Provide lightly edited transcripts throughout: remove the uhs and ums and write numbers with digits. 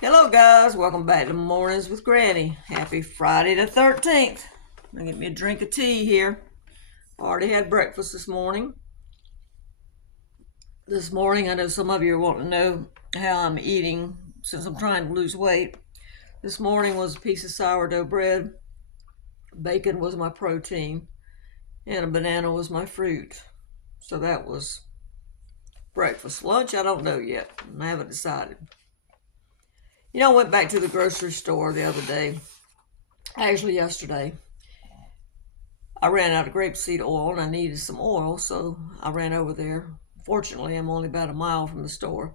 Hello guys, welcome back to Mornings with Granny. Happy Friday the 13th. I'm gonna get me a drink of tea here. Already had breakfast this morning. I know some of you are wanting to know how I'm eating since I'm trying to lose weight. This morning was a piece of sourdough bread, bacon was my protein, and a banana was my fruit. So that was breakfast. Lunch, I don't know yet. I haven't decided. I went back to the grocery store the other day, actually yesterday. I ran out of grapeseed oil and I needed some oil, so I ran over there. Fortunately, I'm only about a mile from the store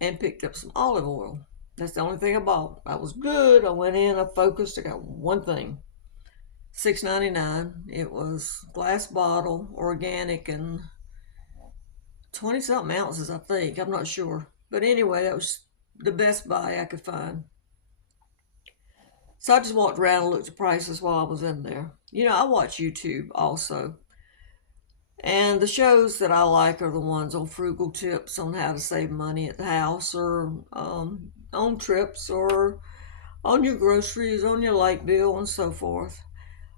and picked up some olive oil. That's the only thing I bought. I was good. I went in, I focused, I got one thing. $6.99. It was glass bottle, organic, and 20 something ounces, I think. I'm not sure. But anyway, that was the best buy I could find. So I just walked around and looked at prices while I was in there. I watch YouTube also. And the shows that I like are the ones on frugal tips on how to save money at the house, or on trips, or on your groceries, on your light bill, and so forth.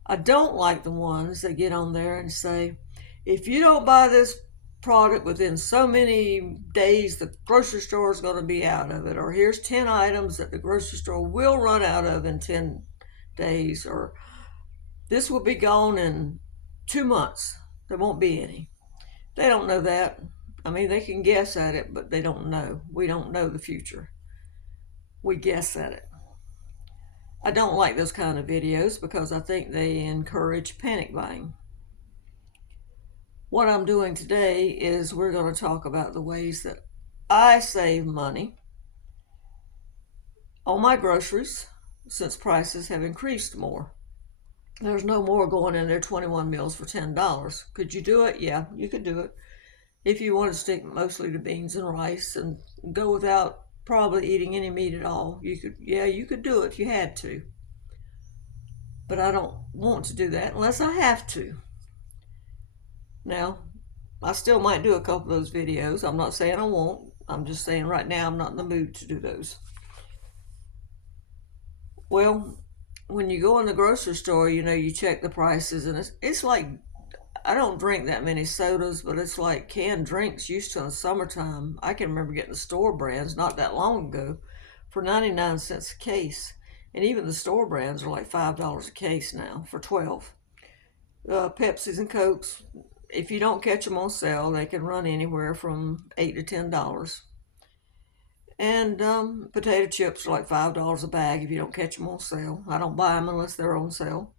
I don't like the ones that get on there and say, if you don't buy this product within so many days, the grocery store is going to be out of it, or here's 10 items that the grocery store will run out of in 10 days, or this will be gone in 2 months. There won't be any. They don't know that. I mean, they can guess at it, but they don't know. We don't know the future. We guess at it. I don't like those kind of videos because I think they encourage panic buying. What I'm doing today is we're going to talk about the ways that I save money on my groceries since prices have increased more. There's no more going in there 21 meals for $10. Could you do it? Yeah, you could do it. If you want to stick mostly to beans and rice and go without probably eating any meat at all, you could do it if you had to. But I don't want to do that unless I have to. Now, I still might do a couple of those videos. I'm not saying I won't. I'm just saying right now I'm not in the mood to do those. Well, when you go in the grocery store, you check the prices, and it's like, I don't drink that many sodas, but it's like canned drinks used to in the summertime. I can remember getting the store brands not that long ago for 99 cents a case. And even the store brands are like $5 a case now for 12. Pepsis and Cokes, if you don't catch them on sale, they can run anywhere from $8 to $10. And potato chips are like $5 a bag if you don't catch them on sale. I don't buy them unless they're on sale.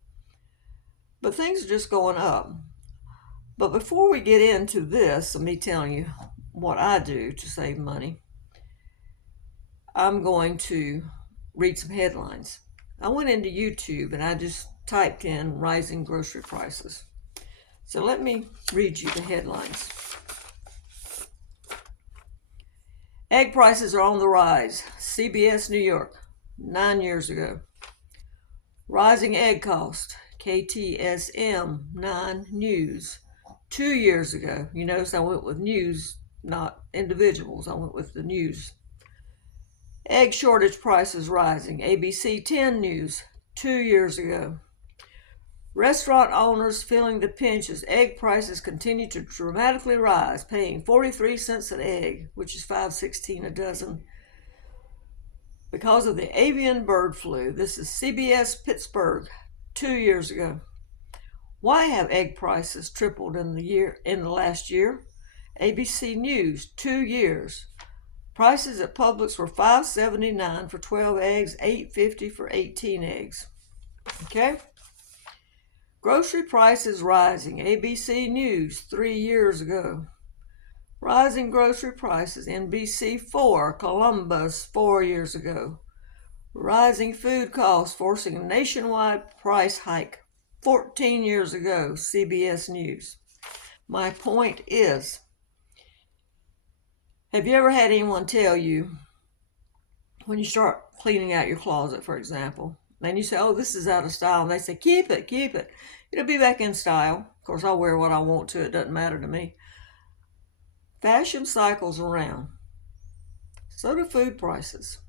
But things are just going up. But before we get into this, me telling you what I do to save money, I'm going to read some headlines. I went into YouTube and I just typed in rising grocery prices. So let me read you the headlines. Egg prices are on the rise. CBS New York, 9 years ago. Rising egg cost. KTSM 9 News, 2 years ago. You notice I went with news, not individuals. I went with the news. Egg shortage prices rising. ABC 10 News, 2 years ago. Restaurant owners feeling the pinch as egg prices continue to dramatically rise, paying 43 cents an egg, which is $5.16 a dozen, because of the avian bird flu. This is CBS Pittsburgh, 2 years ago. Why have egg prices tripled in the last year? ABC News, 2 years. Prices at Publix were $5.79 for 12 eggs, $8.50 for 18 eggs. Okay? Grocery prices rising. ABC News, 3 years ago. Rising grocery prices. NBC4, Columbus, 4 years ago. Rising food costs forcing a nationwide price hike. 14 years ago, CBS News. My point is, have you ever had anyone tell you, when you start cleaning out your closet, for example, and you say, oh, this is out of style, and they say, keep it, keep it. It'll be back in style. Of course, I'll wear what I want to. It doesn't matter to me. Fashion cycles around. So do food prices.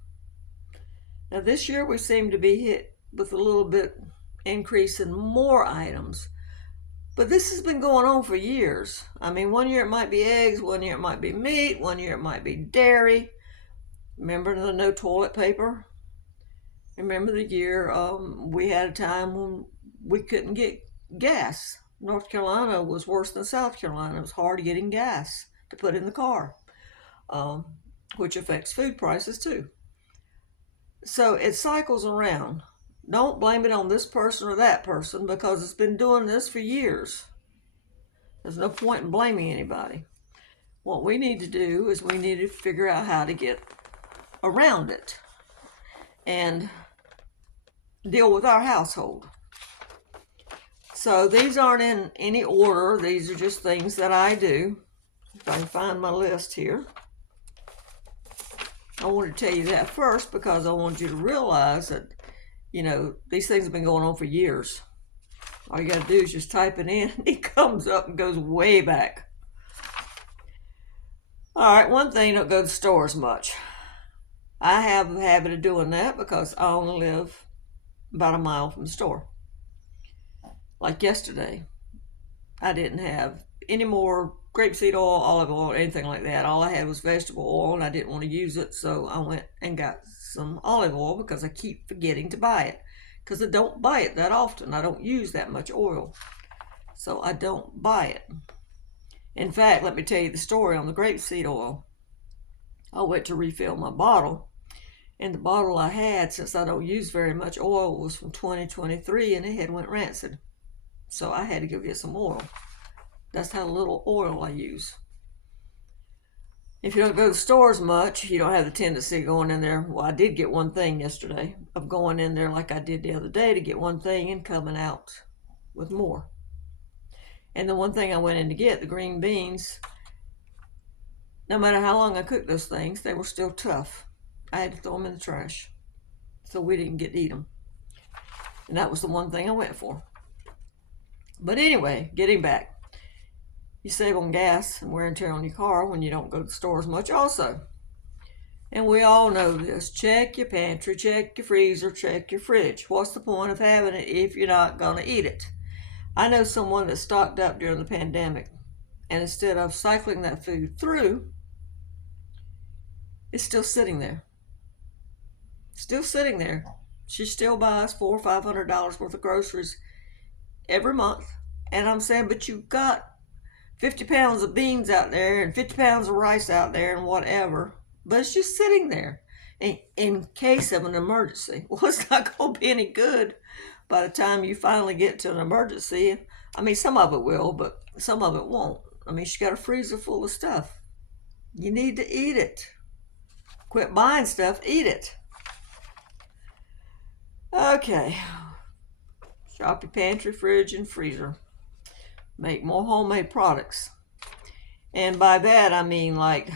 Now this year we seem to be hit with a little bit increase in more items. But this has been going on for years. I mean, one year it might be eggs, one year it might be meat, one year it might be dairy. Remember the no toilet paper? Remember the year we had a time when we couldn't get gas. North Carolina was worse than South Carolina. It was hard getting gas to put in the car, um, which affects food prices too. So it cycles around. Don't blame it on this person or that person because it's been doing this for years. There's no point in blaming anybody. What we need to do is we need to figure out how to get around it and deal with our household. So these aren't in any order. These are just things that I do. If I can find my list here. I wanted to tell you that first because I want you to realize that, these things have been going on for years. All you got to do is just type it in. It comes up and goes way back. All right, one thing, don't go to stores much. I have a habit of doing that because I only live about a mile from the store. Like yesterday, I didn't have any more grapeseed oil, olive oil, or anything like that. All I had was vegetable oil and I didn't want to use it, so I went and got some olive oil because I keep forgetting to buy it. Because I don't buy it that often. I don't use that much oil. So I don't buy it. In fact, let me tell you the story on the grapeseed oil. I went to refill my bottle, and the bottle I had, since I don't use very much oil, was from 2023 and it had went rancid. So I had to go get some oil. That's how little oil I use. If you don't go to the stores much, you don't have the tendency of going in there. Well, I did get one thing yesterday of going in there like I did the other day to get one thing and coming out with more. And the one thing I went in to get, the green beans, no matter how long I cooked those things, they were still tough. I had to throw them in the trash. So we didn't get to eat them. And that was the one thing I went for. But anyway, getting back. You save on gas and wear and tear on your car when you don't go to the stores much also. And we all know this. Check your pantry, check your freezer, check your fridge. What's the point of having it if you're not going to eat it? I know someone that stocked up during the pandemic, and instead of cycling that food through, it's still sitting there. Still sitting there. She still buys $400 or $500 worth of groceries every month. And I'm saying, but you've got 50 pounds of beans out there and 50 pounds of rice out there and whatever, but it's just sitting there in case of an emergency. Well, it's not going to be any good by the time you finally get to an emergency. I mean, some of it will, but some of it won't. I mean, she's got a freezer full of stuff. You need to eat it. Quit buying stuff, eat it. Okay. Shop your pantry, fridge, and freezer. Make more homemade products. And by that, I mean like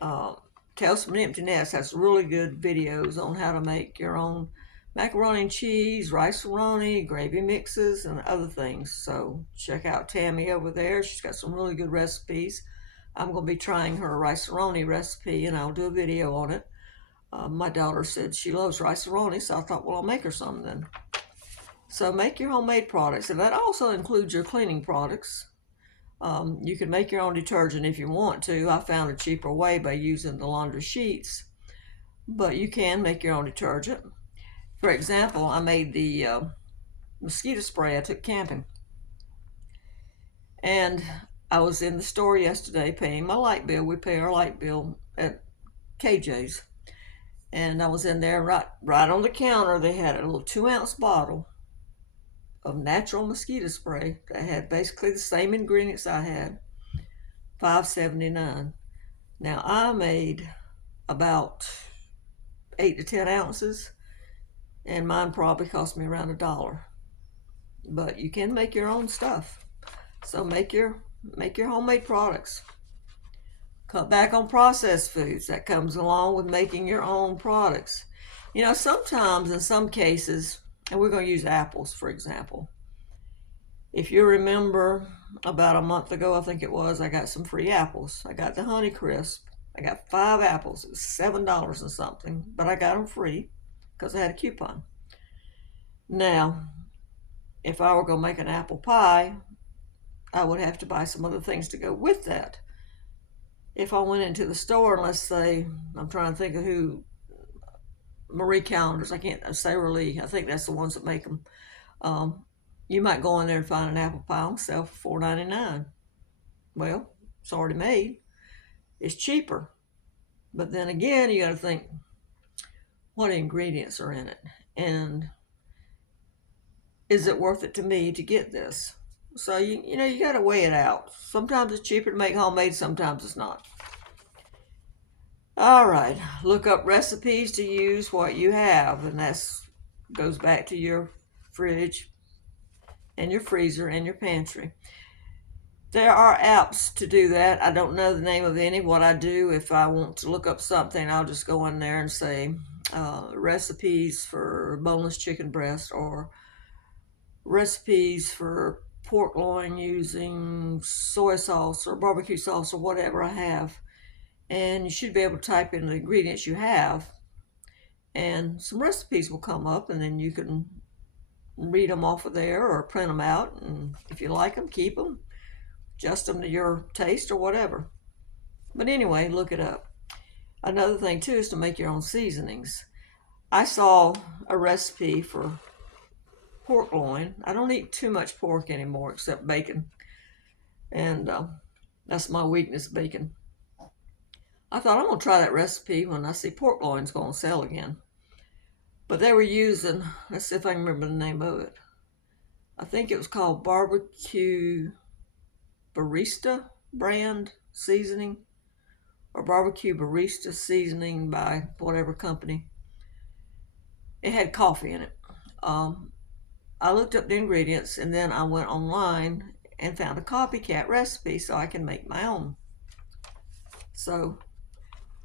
Tales from an Empty Nest has really good videos on how to make your own macaroni and cheese, rice-a-roni, gravy mixes, and other things. So check out Tammy over there. She's got some really good recipes. I'm going to be trying her rice-a-roni recipe, and I'll do a video on it. My daughter said she loves rice-a-roni, so I thought, well, I'll make her some then. So make your homemade products, and that also includes your cleaning products. You can make your own detergent if you want to. I found a cheaper way by using the laundry sheets, but you can make your own detergent. For example, I made the mosquito spray I took camping, and I was in the store yesterday paying my light bill. We pay our light bill at KJ's, and I was in there right on the counter. They had a little 2-ounce bottle of natural mosquito spray that had basically the same ingredients I had, $5.79. Now I made about 8 to 10 ounces, and mine probably cost me around $1. But you can make your own stuff, so make your homemade products. Cut back on processed foods. That comes along with making your own products. Sometimes in some cases, and we're going to use apples, for example. If you remember, about a month ago, I think it was, I got some free apples. I got the Honeycrisp. I got 5 apples. It was $7 and something, but I got them free. because I had a coupon. Now, if I were going to make an apple pie, I would have to buy some other things to go with that. If I went into the store, and let's say, I'm trying to think of who, Marie Callender's, I can't, Sara Lee, I think that's the ones that make them. You might go in there and find an apple pie on sale for $4.99. Well, it's already made. It's cheaper. But then again, you got to think, what ingredients are in it? And is it worth it to me to get this? So, you know, you got to weigh it out. Sometimes it's cheaper to make homemade, sometimes it's not. All right, look up recipes to use what you have, and that goes back to your fridge and your freezer and your pantry. There are apps to do that. I don't know the name of any. What I do, if I want to look up something, I'll just go in there and say recipes for boneless chicken breast, or recipes for pork loin using soy sauce or barbecue sauce or whatever I have. And you should be able to type in the ingredients you have, and some recipes will come up, and then you can read them off of there or print them out, and if you like them, keep them, adjust them to your taste or whatever. But anyway, look it up. Another thing too is to make your own seasonings. I saw a recipe for pork loin. I don't eat too much pork anymore except bacon, and that's my weakness, bacon. I thought, I'm going to try that recipe when I see pork loin's going to sell again. But they were using, let's see if I can remember the name of it. I think it was called Barbecue Barista brand seasoning, or Barbecue Barista seasoning by whatever company. It had coffee in it. I looked up the ingredients, and then I went online and found a copycat recipe so I can make my own. So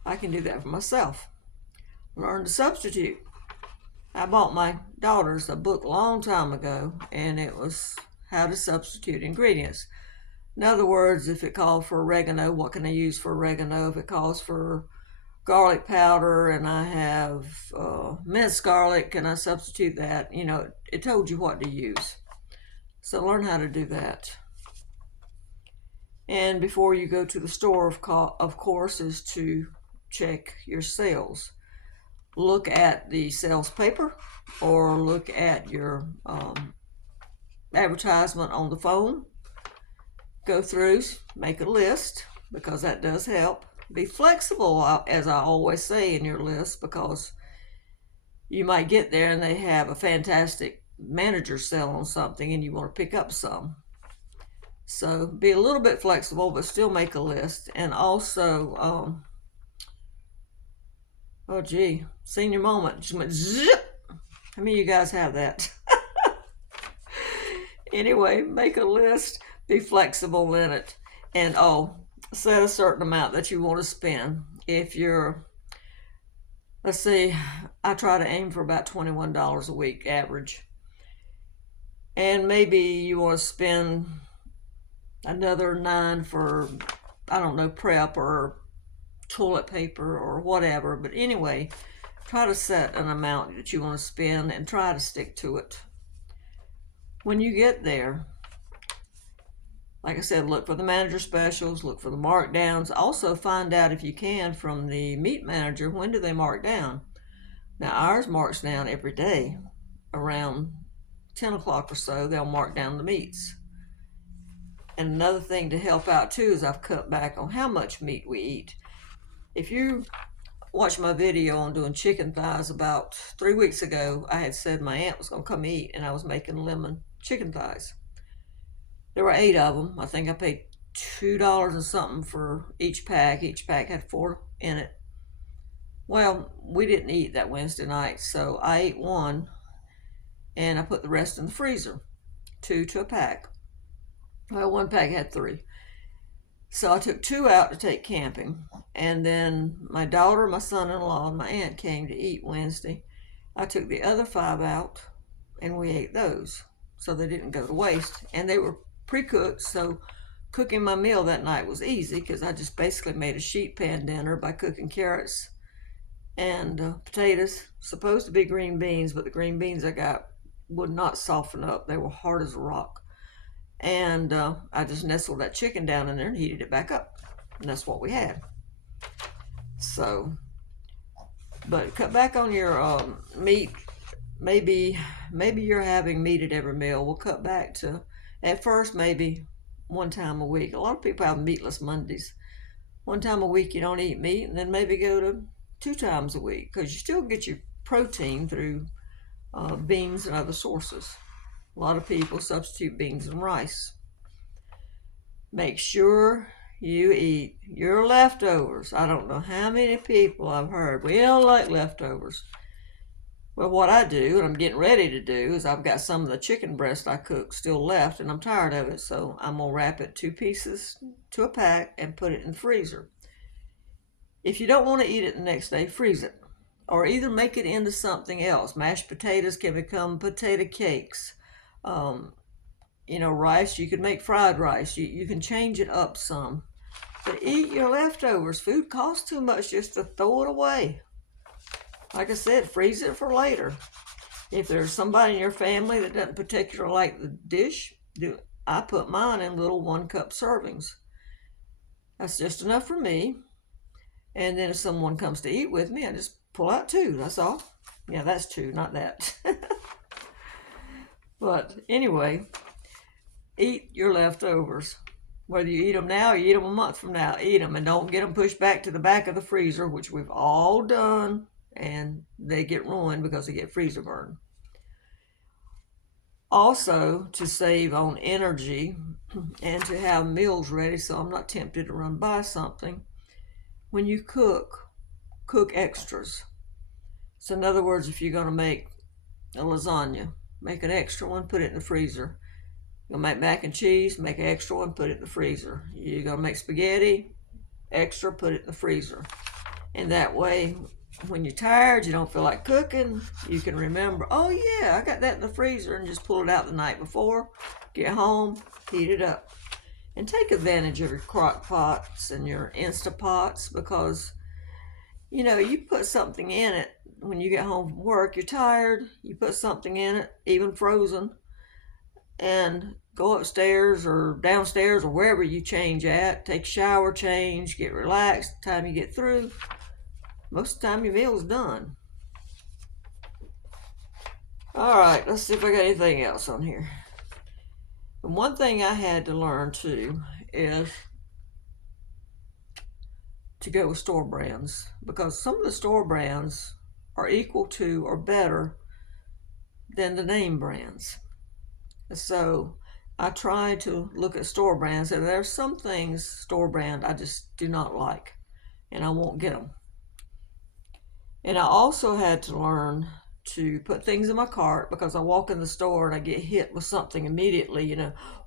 I can do that for myself. Learn to substitute. I bought my daughters a book a long time ago, and it was how to substitute ingredients. In other words, if it called for oregano, what can I use for oregano? If it calls for garlic powder and I have minced garlic, can I substitute that? You know, it told you what to use. So learn how to do that. And before you go to the store, of course, is to check your sales. Look at the sales paper, or look at your advertisement on the phone. Go through, make a list, because that does help. Be flexible, as I always say, in your list, because you might get there and they have a fantastic manager sale on something and you want to pick up some. So be a little bit flexible, but still make a list. And also, oh gee, senior moment, just went zip. How many of you guys have that? Anyway, make a list, be flexible in it, and set a certain amount that you want to spend. If you're, let's see, I try to aim for about $21 a week average. And maybe you want to spend another $9 for, I don't know, prep or toilet paper or whatever. But anyway, try to set an amount that you want to spend and try to stick to it. When you get there, like I said, look for the manager specials, look for the markdowns. Also find out, if you can, from the meat manager, when do they mark down. Now ours marks down every day. Around 10 o'clock or so, they'll mark down the meats. And another thing to help out too is I've cut back on how much meat we eat. If you watch my video on doing chicken thighs, about 3 weeks ago, I had said my aunt was going to come eat, and I was making lemon chicken thighs. There were 8 of them. I think I paid $2 and something for each pack. Each pack had 4 in it. Well, we didn't eat that Wednesday night, so I ate 1, and I put the rest in the freezer, 2 to a pack. Well, 1 pack had 3. So I took 2 out to take camping, and then my daughter, my son-in-law, and my aunt came to eat Wednesday. I took the other 5 out, and we ate those, so they didn't go to waste. And they were pre-cooked, so cooking my meal that night was easy, because I just basically made a sheet pan dinner by cooking carrots and potatoes. Supposed to be green beans, but the green beans I got would not soften up. They were hard as a rock. And I just nestled that chicken down in there and heated it back up. And that's what we had. So, but cut back on your meat. Maybe you're having meat at every meal. We'll cut back to, at first, maybe one time a week. A lot of people have meatless Mondays. One time a week you don't eat meat, and then maybe go to 2 times a week, because you still get your protein through beans and other sources. A lot of people substitute beans and rice. Make sure you eat your leftovers. I don't know how many people I've heard, we don't like leftovers. Well, what I do, and I'm getting ready to do, is I've got some of the chicken breast I cooked still left, and I'm tired of it, so I'm going to wrap it 2 pieces to a pack and put it in the freezer. If you don't want to eat it the next day, freeze it. Or either make it into something else. Mashed potatoes can become potato cakes. Rice, you can make fried rice. You can change it up some. But eat your leftovers. Food costs too much just to throw it away. Like I said, freeze it for later. If there's somebody in your family that doesn't particularly like the dish, I put mine in little 1-cup servings. That's just enough for me. And then if someone comes to eat with me, I just pull out 2, that's all. Yeah, that's 2, not that. But anyway, eat your leftovers. Whether you eat them now or you eat them a month from now, eat them, and don't get them pushed back to the back of the freezer, which we've all done, and they get ruined because they get freezer burn. Also, to save on energy and to have meals ready so I'm not tempted to run by something, when you cook extras. So in other words, if you're going to make a lasagna, make an extra one, put it in the freezer. You're going to make mac and cheese, make an extra one, put it in the freezer. You're going to make spaghetti, extra, put it in the freezer. And that way, when you're tired, you don't feel like cooking, you can remember, oh yeah, I got that in the freezer, and just pull it out the night before, get home, heat it up. And take advantage of your crock pots and your Instapots, because you put something in it when you get home from work, you're tired, you put something in it, even frozen, and go upstairs or downstairs or wherever you change at, take a shower, change, get relaxed. The time you get through, most of the time your meal's done. All right, let's see if I got anything else on here. And one thing I had to learn too is to go with store brands, because some of the store brands are equal to or better than the name brands. So I try to look at store brands, and there are some things store brand I just do not like, and I won't get them. And I also had to learn to put things in my cart, because I walk in the store and I get hit with something immediately,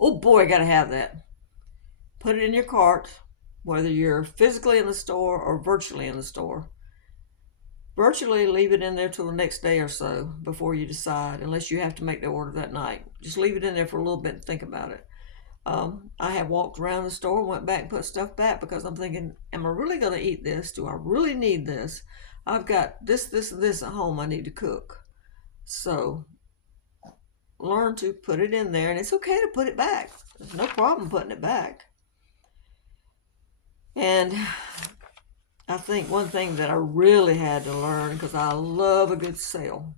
oh boy, I gotta have that. Put it in your cart, whether you're physically in the store or virtually in the store. Virtually, leave it in there till the next day or so before you decide, unless you have to make the order that night. Just leave it in there for a little bit and think about it. I have walked around the store, went back and put stuff back, because I'm thinking, am I really going to eat this? Do I really need this? I've got this, and this at home I need to cook. So learn to put it in there, and it's okay to put it back. There's no problem putting it back. And I think one thing that I really had to learn, because I love a good sale,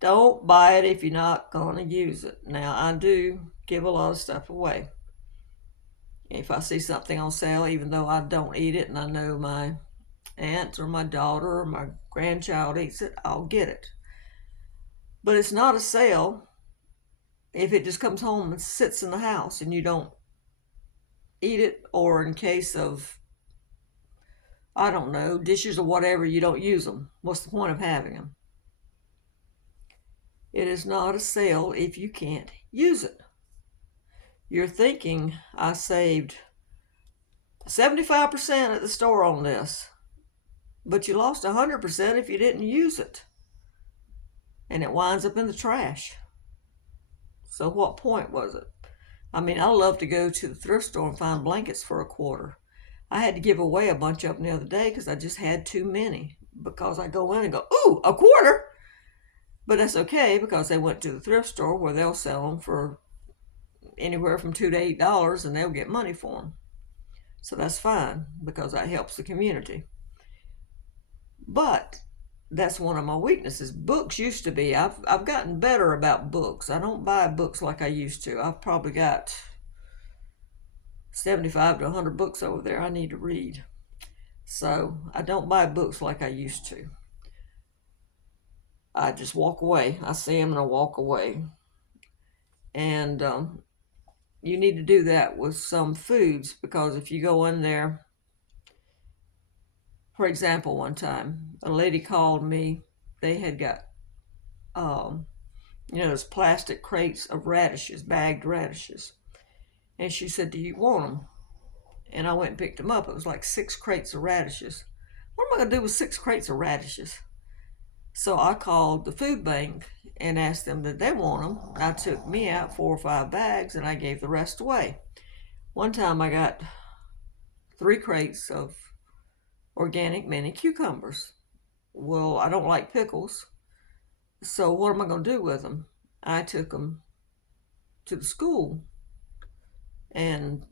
don't buy it if you're not going to use it. Now, I do give a lot of stuff away. If I see something on sale, even though I don't eat it and I know my aunt or my daughter or my grandchild eats it, I'll get it. But it's not a sale if it just comes home and sits in the house and you don't eat it, or in case of, I don't know, dishes or whatever, you don't use them. What's the point of having them? It is not a sale if you can't use it. You're thinking, I saved 75% at the store on this, but you lost 100% if you didn't use it. And it winds up in the trash. So what point was it? I mean, I love to go to the thrift store and find blankets for $1. I had to give away a bunch of them the other day because I just had too many. Because I go in and go, ooh, a quarter. But that's okay because they went to the thrift store where they'll sell them for anywhere from $2 to $8 and they'll get money for them. So that's fine because that helps the community. But that's one of my weaknesses. Books used to be. I've gotten better about books. I don't buy books like I used to. I've probably got 75 to 100 books over there I need to read. So I don't buy books like I used to. I just walk away. I see them and I walk away. And you need to do that with some foods because if you go in there, for example, one time a lady called me. They had got, those plastic crates of radishes, bagged radishes. And she said, do you want them? And I went and picked them up. It was like 6 crates of radishes. What am I going to do with 6 crates of radishes? So I called the food bank and asked them that they want them. I took me out 4 or 5 bags and I gave the rest away. One time I got 3 crates of organic mini cucumbers. Well, I don't like pickles. So what am I going to do with them? I took them to the school and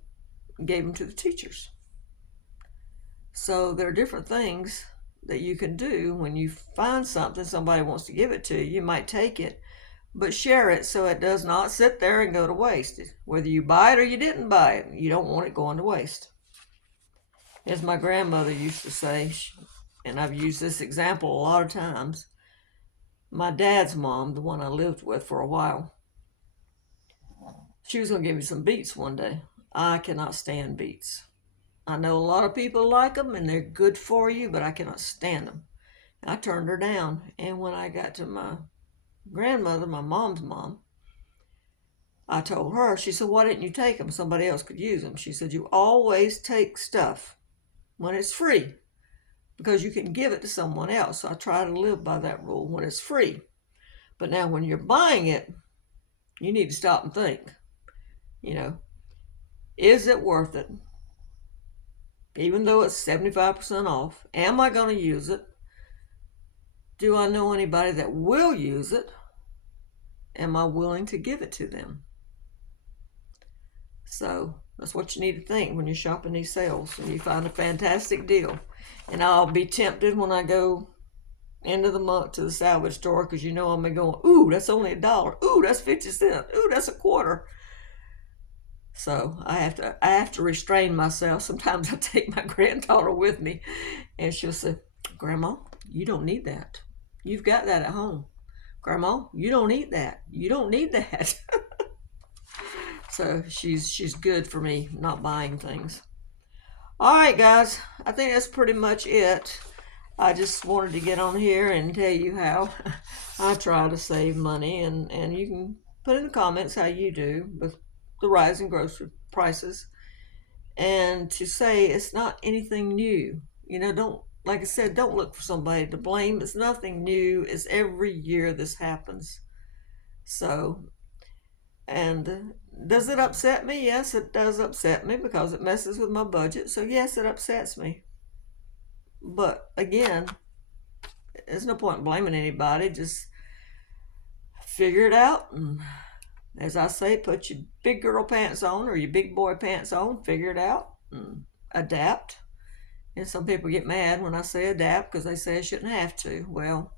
gave them to the teachers. So there are different things that you can do when you find something somebody wants to give it to you. You might take it, but share it so it does not sit there and go to waste. Whether you buy it or you didn't buy it, you don't want it going to waste. As my grandmother used to say, and I've used this example a lot of times, my dad's mom, the one I lived with for a while, she was going to give me some beets one day. I cannot stand beets. I know a lot of people like them and they're good for you, but I cannot stand them. I turned her down. And when I got to my grandmother, my mom's mom, I told her, she said, why didn't you take them? Somebody else could use them. She said, you always take stuff when it's free because you can give it to someone else. So I try to live by that rule when it's free. But now when you're buying it, you need to stop and think, is it worth it? Even though it's 75% off, am I going to use it? Do I know anybody that will use it? Am I willing to give it to them? So that's what you need to think when you're shopping these sales and you find a fantastic deal. And I'll be tempted when I go end of the month to the salvage store because I'm going, ooh, that's only $1. Ooh, that's 50 cents. Ooh, that's a quarter. So I have to restrain myself. Sometimes I take my granddaughter with me and she'll say, Grandma, you don't need that. You've got that at home. Grandma, you don't eat that. You don't need that. So she's good for me not buying things. All right, guys, I think that's pretty much it. I just wanted to get on here and tell you how I try to save money, and you can put in the comments how you do with the rise in grocery prices, and to say it's not anything new. Like I said, don't look for somebody to blame. It's nothing new. It's every year this happens. So, and does it upset me? Yes, it does upset me because it messes with my budget. So yes, it upsets me. But again, there's no point in blaming anybody. Just figure it out. And as I say, put your big girl pants on or your big boy pants on, figure it out, and adapt. And some people get mad when I say adapt because they say I shouldn't have to. Well,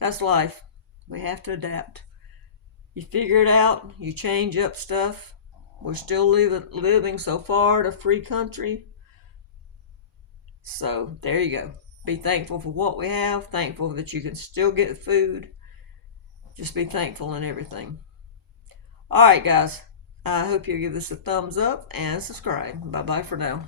that's life. We have to adapt. You figure it out, you change up stuff. We're still living so far in a free country. So there you go. Be thankful for what we have, thankful that you can still get food. Just be thankful in everything. All right, guys. I hope you'll give this a thumbs up and subscribe. Bye-bye for now.